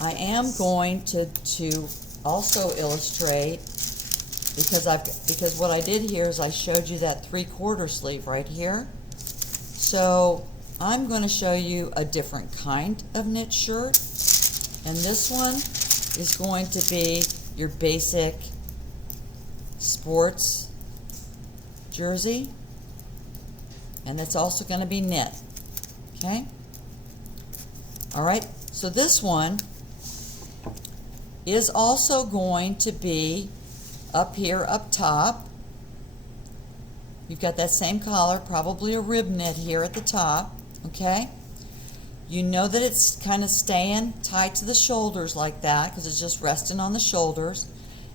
I am going to also illustrate, because what I did here is I showed you that 3/4 sleeve right here. So I'm going to show you a different kind of knit shirt, and this one is going to be your basic sports jersey, and it's also going to be knit. Okay? All right, so this one is also going to be up here up top. You've got that same collar, probably a rib knit here at the top, okay? You know that it's kind of staying tight to the shoulders like that because it's just resting on the shoulders.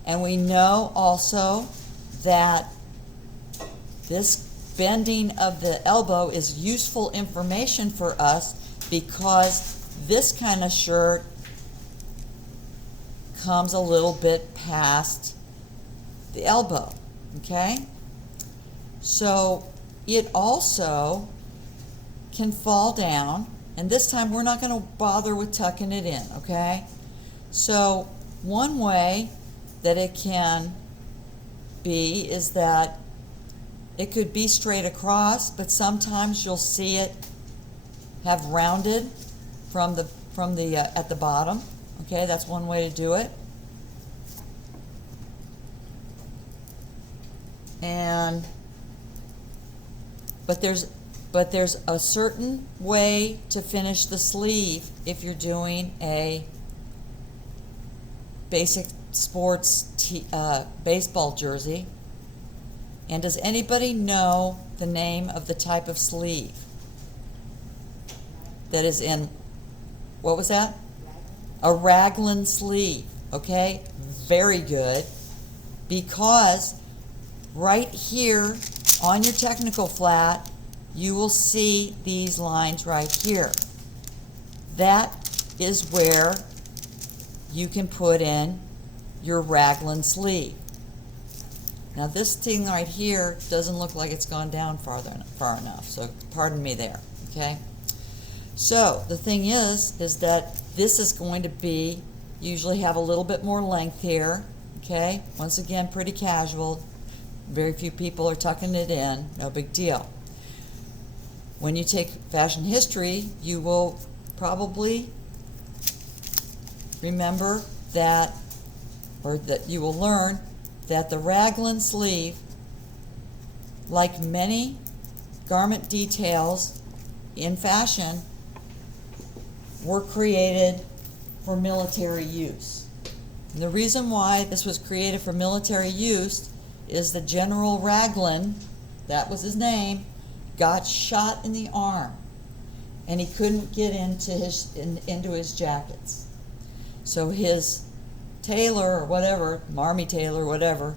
And we know also that this bending of the elbow is useful information for us because this kind of shirt comes a little bit past the elbow, okay? So it also can fall down, and this time we're not going to bother with tucking it in, okay? So one way that it can be is that it could be straight across, but sometimes you'll see it have rounded from the at the bottom. Okay, that's one way to do it. And but there's a certain way to finish the sleeve if you're doing a basic sports baseball jersey. And does anybody know the name of the type of sleeve that is in, what was that? A Raglan sleeve, okay? Very good, because right here on your technical flat, you will see these lines right here. That is where you can put in your Raglan sleeve. Now this thing right here doesn't look like it's gone down far enough, so pardon me there, okay? So the thing is that this is going to be, usually have a little bit more length here, okay? Once again, pretty casual. Very few people are tucking it in, no big deal. When you take fashion history, you will probably remember that, or that you will learn that the Raglan sleeve, like many garment details in fashion, were created for military use. And the reason why this was created for military use is the General Raglan, that was his name, got shot in the arm, and he couldn't get into his jackets. So his tailor or whatever, army tailor, whatever,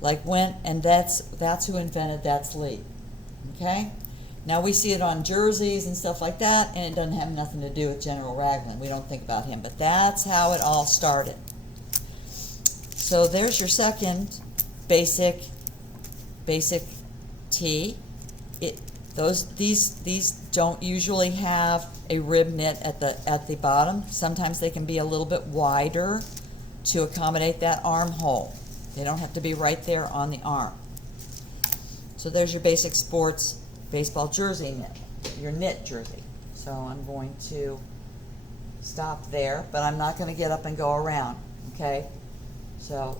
like went, and that's who invented that sleeve. Okay? Now we see it on jerseys and stuff like that, and it doesn't have nothing to do with General Raglan. We don't think about him, but that's how it all started. So there's your second basic tee. These don't usually have a rib knit at the bottom. Sometimes they can be a little bit wider to accommodate that armhole. They don't have to be right there on the arm. So there's your basic sports baseball jersey knit, your knit jersey. So I'm going to stop there, but I'm not going to get up and go around, okay? So